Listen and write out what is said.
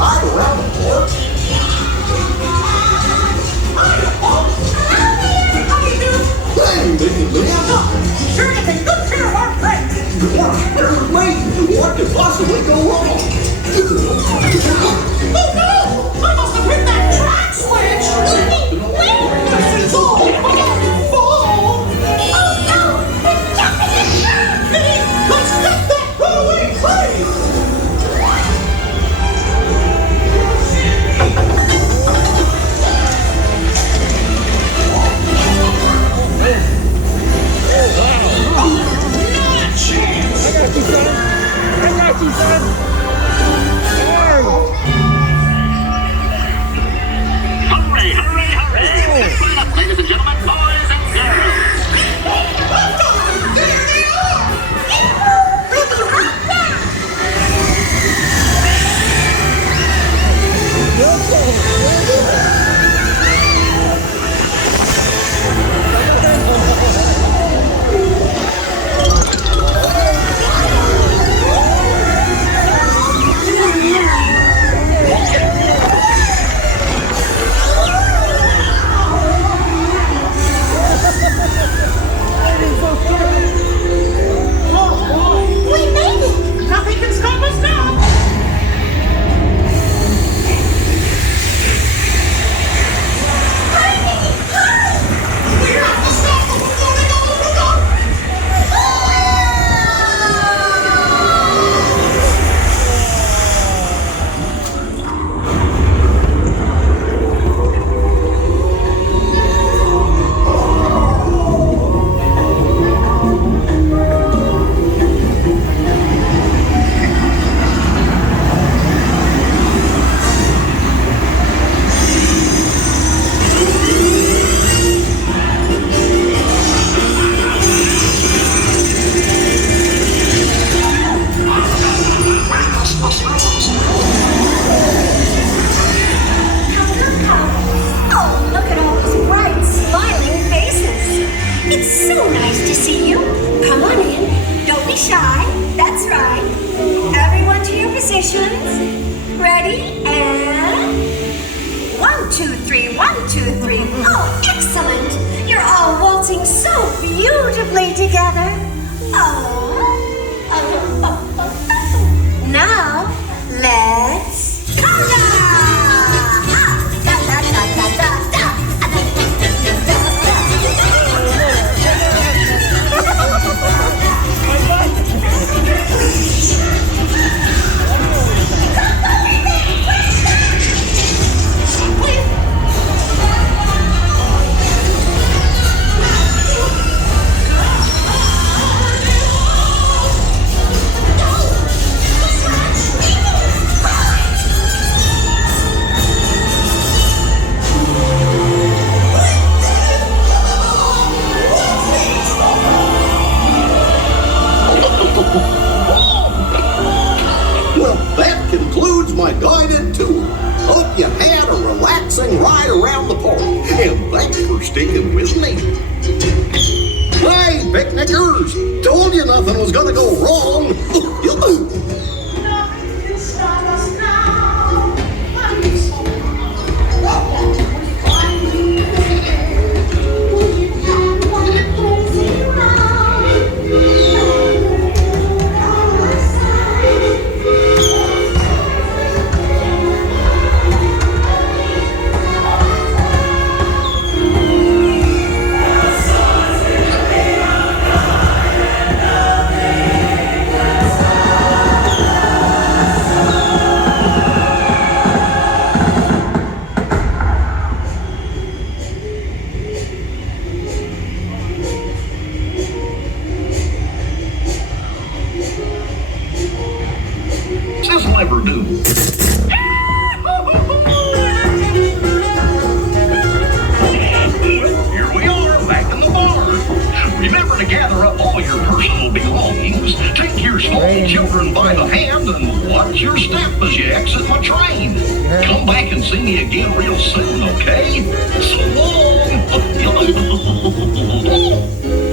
ride around the park. Hey, Mickey Lynn. Sure to take good care of our friends. You're better with me. What could possibly go wrong? Oh no! I must have hit that track switch! This is all my fault! Oh no! It's jumping in here! Let's get that runaway train! Not a chance! I got you, son. Hurry, hurry, hurry! Put it up, ladies and gentlemen, boys and girls! There they are! We made it! Nothing can stop us now! We have to stop them before they go overboard! Oh, look at all those bright, smiling faces. It's so nice to see you. Come on in. Don't be shy. That's right. Everyone to your positions. Ready? And 1, 2, 3, 1, 2, 3. Oh, excellent. You're all waltzing so beautifully together. Oh. Now, let's conga! Da, da, da, da, da, da. Well, that concludes my guided tour. Hope you had a relaxing ride around the park, and thanks for sticking with me. Hey, picnickers! Told you nothing was gonna go wrong. Nothing can stop us now. I'm so This will ever do. Here we are, back in the barn. Remember to gather up all your personal belongings, take your small children by the hand, and watch your step as you exit my train. Come back and see me again real soon, okay? So long.